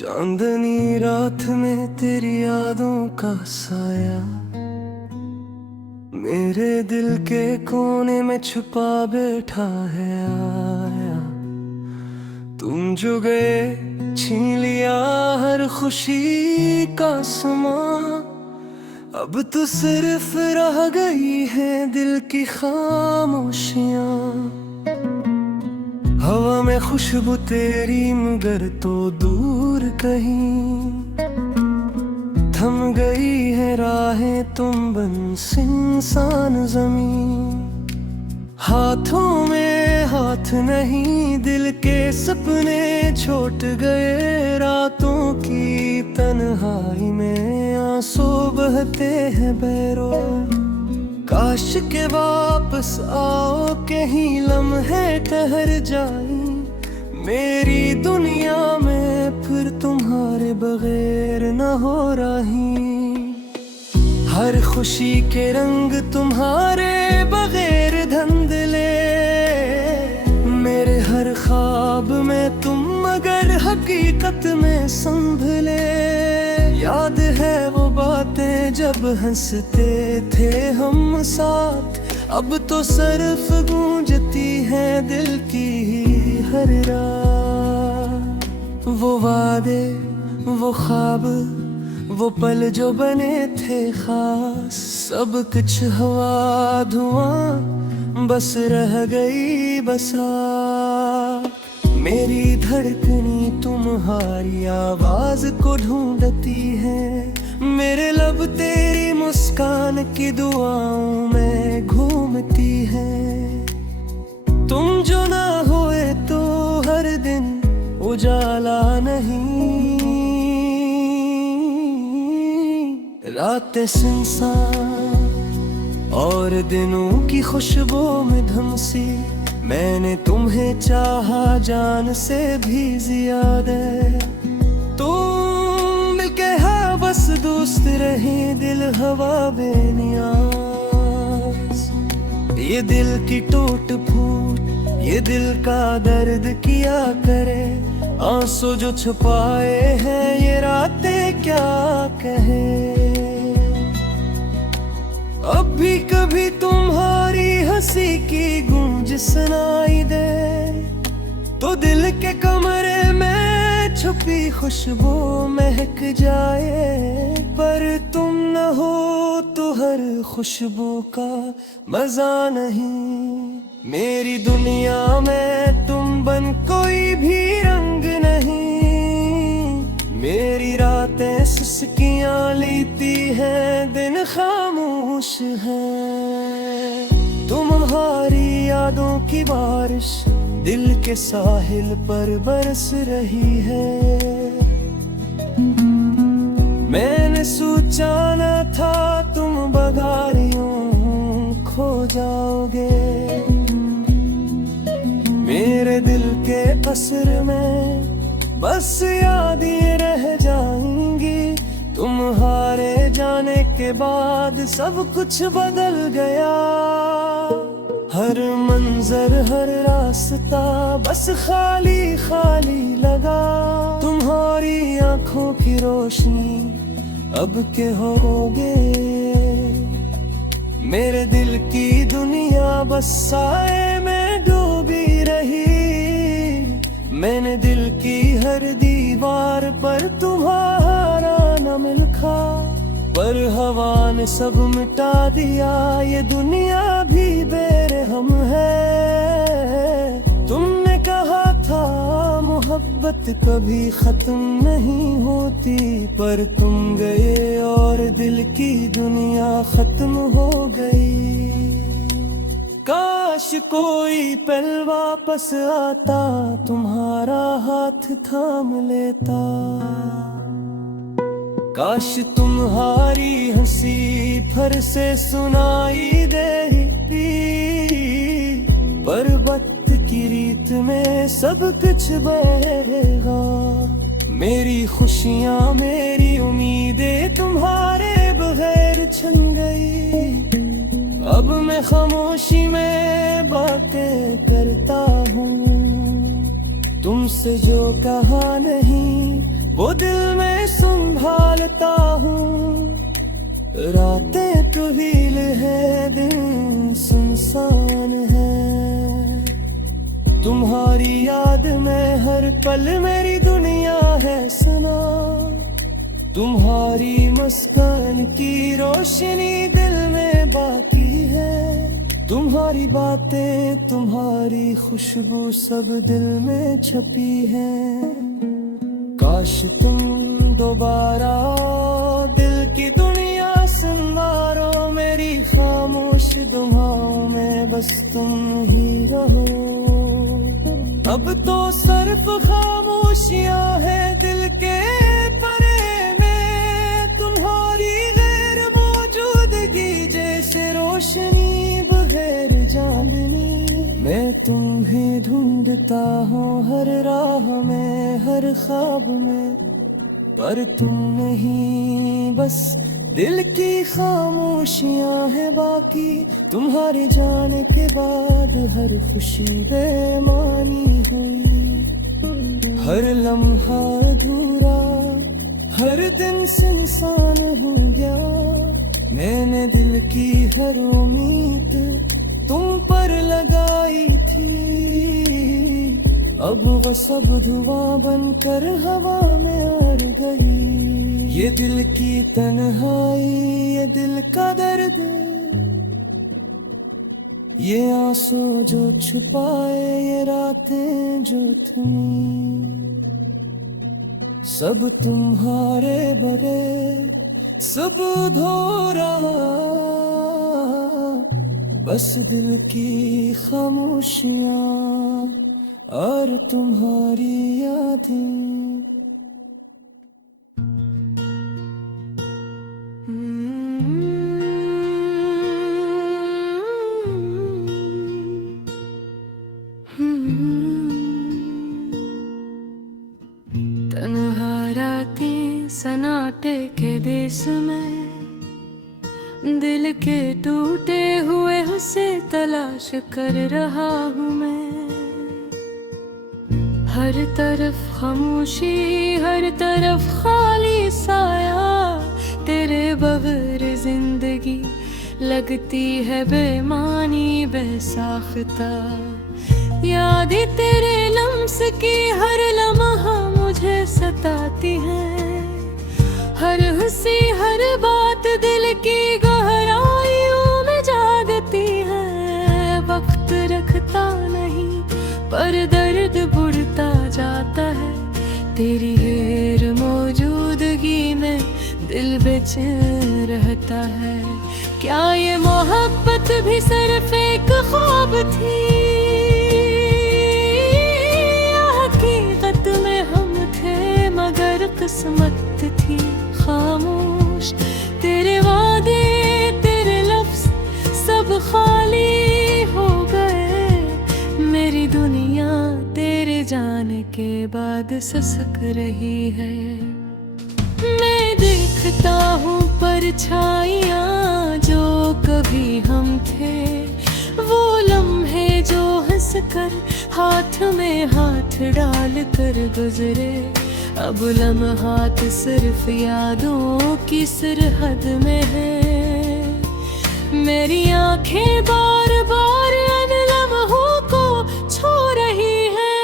चांदनी रात में तेरी यादों का साया मेरे दिल के कोने में छुपा बैठा है आया। तुम जो गए छीन लिया हर खुशी का समा, अब तो सिर्फ रह गई है दिल की खामोशियां। हवा में खुशबू तेरी मगर तो दूर कहीं, थम गई है राहें तुम बन इंसान ज़मीं। हाथों में हाथ नहीं दिल के सपने छूट गए, रातों की तन्हाई में आंसू बहते हैं बेरों। काश के वापस आओ कहीं लम्हे ठहर जाए मेरी दुनिया में, फिर तुम्हारे बगैर न हो रही। हर खुशी के रंग तुम्हारे बगैर धुंधले, मेरे हर ख्वाब में तुम मगर हकीकत में संभले। याद है वो बातें जब हंसते थे हम साथ, अब तो सिर्फ गूंजती है दिल की हर रात। वो वादे वो ख्वाब वो पल जो बने थे खास, सब कुछ हवा धुआं बस रह गई बसात। मेरी धड़कनी तुम्हारी आवाज को ढूंढती है, मेरे लब तेरी मुस्कान की दुआओं में घूमती है। तुम जो ना होए तो हर दिन उजाला नहीं, रातें सुनसान और दिनों की खुशबू में धमसी। मैंने तुम्हें चाहा जान से भी ज्यादा, तुम कहा बस दोस्त रहे दिल हवा बेनियाज। ये दिल की टूट फूट ये दिल का दर्द किया करे, आंसू जो छुपाए हैं ये रातें क्या कहे। अब भी कभी तुम्हारी हंसी की गूंज सुनाई दे, तो दिल के कमरे में छुपी खुशबू महक जाए। पर तुम न हो तो हर खुशबू का मजा नहीं, मेरी दुनिया में तुम बन कोई भी रंग नहीं। मेरी रातें सुस्कियां लेती हैं दिन खामोश है, तुम्हारी यादों की बारिश दिल के साहिल पर बरस रही है। मैंने सोचा न था तुम बगारियों खो जाओगे, मेरे दिल के असर में बस यादें रह जाएंगी। तुम्हारे जाने के बाद सब कुछ बदल गया, हर मंजर हर रास्ता बस खाली खाली लगा। तुम्हारी आंखों की रोशनी अब के होगे, मेरे दिल की दुनिया बस साए में डूबी रही। मैंने दिल की हर दीवार पर तुम्हारा नाम लिखा, पर हवा ने सब मिटा दिया, ये दुनिया भी बेरहम है। तुमने कहा था मोहब्बत कभी खत्म नहीं होती, पर तुम गए और दिल की दुनिया खत्म हो गई। काश कोई पल वापस आता, तुम्हारा हाथ थाम लेता। काश तुम्हारी हंसी फिर से सुनाई देती, पर वक्त की रीत में सब कुछ बहेगा। मेरी खुशियां मेरी उम्मीदें तुम्हारे बगैर छन गई, अब मैं खामोशी में बातें करता हूँ। तुमसे जो कहा नहीं वो दिल में संभालता हूँ। रातें टुवील है, दिन सुनसान है। तुम्हारी याद में हर पल मेरी दुनिया है सना। तुम्हारी मुस्कान की रोशनी दिल में बाकी है। तुम्हारी बातें, तुम्हारी खुशबू सब दिल में छपी है। काश तुम दोबारा दिल की दुनिया संवारो। मेरी खामोश दुआओं में बस तुम ही रहो। अब तो सिर्फ खामोशियां है दिल के परे में। तुम्हारी गैर मौजूदगी जैसे रोशनी बगैर चांदनी। मैं तुम्हें ढूंढता हूँ हर राह में, हर ख्वाब में, पर तुम नहीं। बस दिल की खामोशियां है बाकी। तुम्हारे जाने के बाद हर खुशी बेमानी हुई। हर लम्हा अधूरा, हर दिन सुनसान हो गया। मैंने दिल की हर उम्मीद तुम पर लगाई थी। अब वो सब धुआं बनकर हवा में उड़ गई। ये दिल की तन्हाई, ये दिल का दर्द, ये आंसू जो छुपाए, ये रातें जो थमी। सब तुम्हारे बरे, सब अधूरा, बस दिल की खामोशियां और तुम्हारी यादें। तन्हा रातें सन्नाटे के देश में, दिल के टूटे हुए उसे तलाश कर रहा हूँ मैं। हर तरफ खामोशी, हर तरफ खाली साया। तेरे बगैर जिंदगी लगती है बेमानी बेसाख्ता। यादें तेरे लम्स की हर लम्हा मुझे सताती है। हर हंसी हर बात दिल की गहराइयों में जागती है। वक्त रखता नहीं पर दर्द बढ़ता जाता है। तेरी गैर मौजूदगी में दिल बेचैन रहता है। क्या ये मोहब्बत भी सिर्फ एक ख्वाब थी? हकीकत में हम थे मगर किस्मत थी खामोश। तेरे वादे तेरे लफ्ज सब खाली हो गए। मेरी दुनिया तेरे जाने के बाद सिसक रही है। मैं देखता हूँ परछाइयाँ जो कभी हम थे। वो लम्हे जो हंसकर हाथ में हाथ डाल कर गुजरे। अब लम्हात सिर्फ यादों की सरहद में है। मेरी आंखें बार बार उन लम्हों को छू रही है।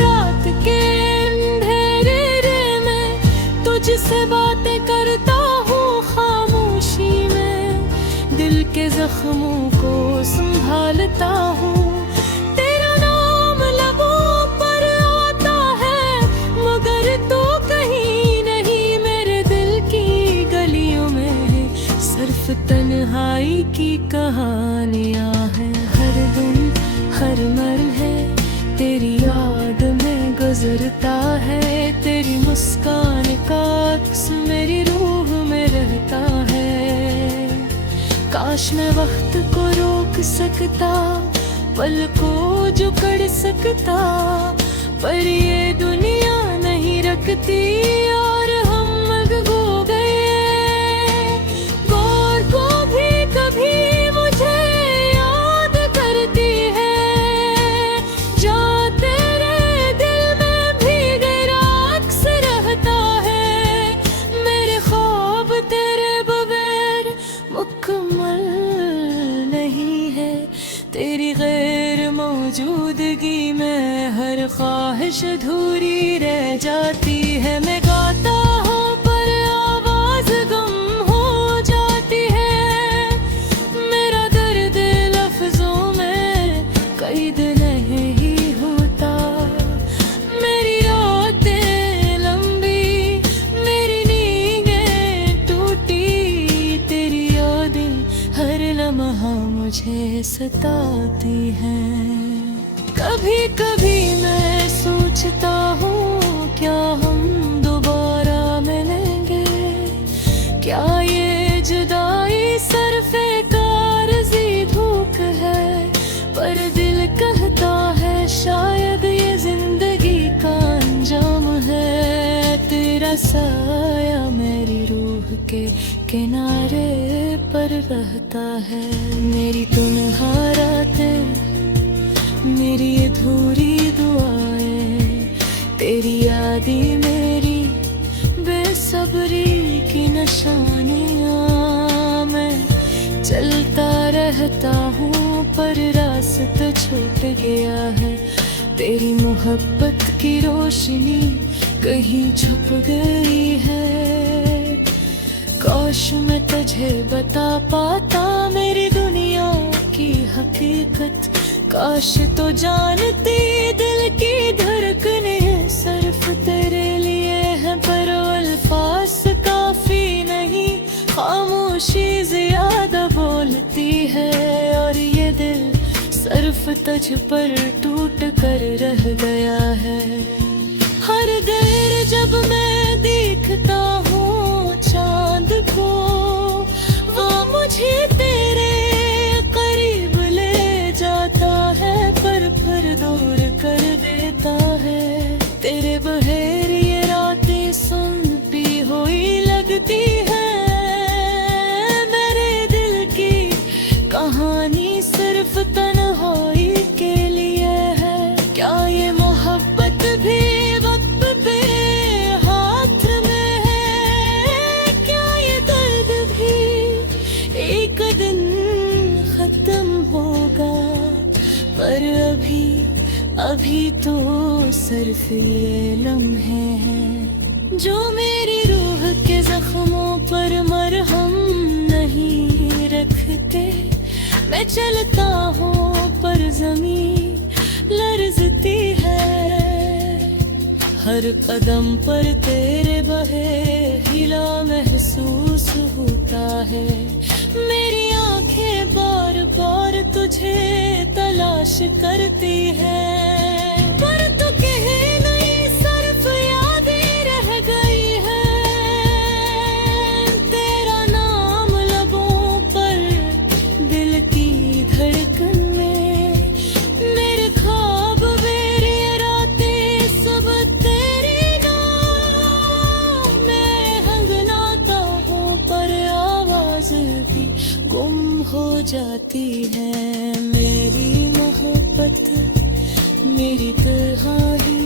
रात के अंधेरे में तुझसे बातें करता हूँ खामोशी में। दिल के जख्मों को संभालता हूँ। तेरा नाम लबों पर आता है मगर तो कहीं नहीं। मेरे दिल की गलियों में सिर्फ तन्हाई की कहानियाँ हैं। हर दिन हर मरहले तेरी याद में गुजरता है। तेरी मुस्कान का अक्स मेरी रूह में रहता है। काश मैं वक्त को रोक सकता, पल को जुकड़ सकता, पर ये दुनिया नहीं रखती और हम मगबू गए। गौर को भी कभी मुझे याद करती है। जा तेरे दिल में भी गहरा अक्स रहता मुझे सताती हैं। कभी कभी मैं सोचता हूँ क्या हम दोबारा मिलेंगे, क्या ये जुदाई सरफे कारज़ी धोख है। पर दिल कहता है शायद ये जिंदगी का अंजाम है। तेरा साया मेरी रूह के किनारे पर रहता है। मेरी तन्हा रातें, मेरी अधूरी दुआएं, तेरी यादी मेरी बेसब्री की निशानियां। मैं चलता रहता हूँ पर रास्ता छूट गया है। तेरी मोहब्बत की रोशनी कहीं छुप गई है। काश मैं तुझे बता पाता मेरी दुनिया की हकीकत। काश तो जानती दिल की धड़कनें सिर्फ तेरे लिए है। पर अल्फाज काफी नहीं, खामोशी ज्यादा बोलती है। और ये दिल सिर्फ तुझ पर टूट कर रह गया है। हर देर जब मैं देखता हूँ चांद को, वो मुझे तेरे करीब ले जाता है। पर फिर दूर कर देता है। तेरे बहेर ये रातें सुनती हुई लगती है। मेरे दिल की कहानी सिर्फ तन्हाई के लिए है। क्या ये मोहब्बत भी वक्त पे हाथ में है? क्या ये दर्द भी एक दिन खत्म होगा? पर अभी तो सिर्फ ये लम्हे हैं जो मेरी रूह के जख्मों पर मरहम नहीं रखते। मैं चलता हूँ पर जमीन लरजती है। हर कदम पर तेरे बहे हिला महसूस होता है। मेरी आंखें बार बार तुझे तलाश करती हैं। पर तू कहे नहीं, सिर्फ यादें रह गई है। तेरा नाम लबों पर, दिल की धड़कन में। मेरे ख्वाब मेरी रातें सब तेरे नाम। मैं हंगनाता हूँ पर आवाज भी गुम हो जाती है। मेरी मोहब्बत मेरी तन्हाई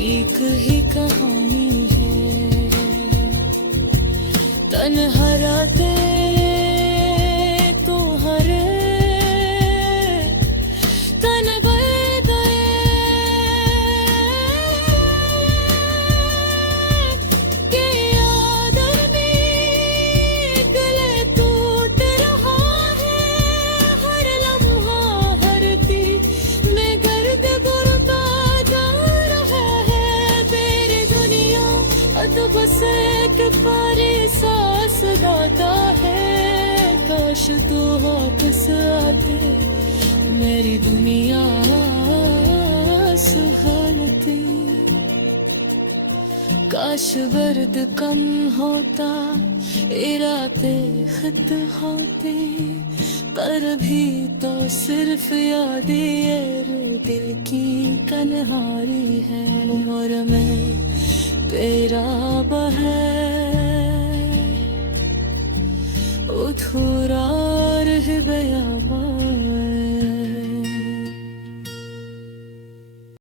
एक ही कहानी है। तन्हा रातें तो हरे तन भर गए। के आदर में गले टूट रहा है। हर लम्हा हर दिन में गर्द गुरबा जा रहा है। तेरी दुनिया अदब से के पारे सांस गाता है। काश तू वापस आते मेरी दुनिया सुहानती। काश बर्द कम होता, इरादे खत होते। पर भी तो सिर्फ यादें ये दिल की कन्हारी है। और मैं तेरा बहे अधूरा रह गया।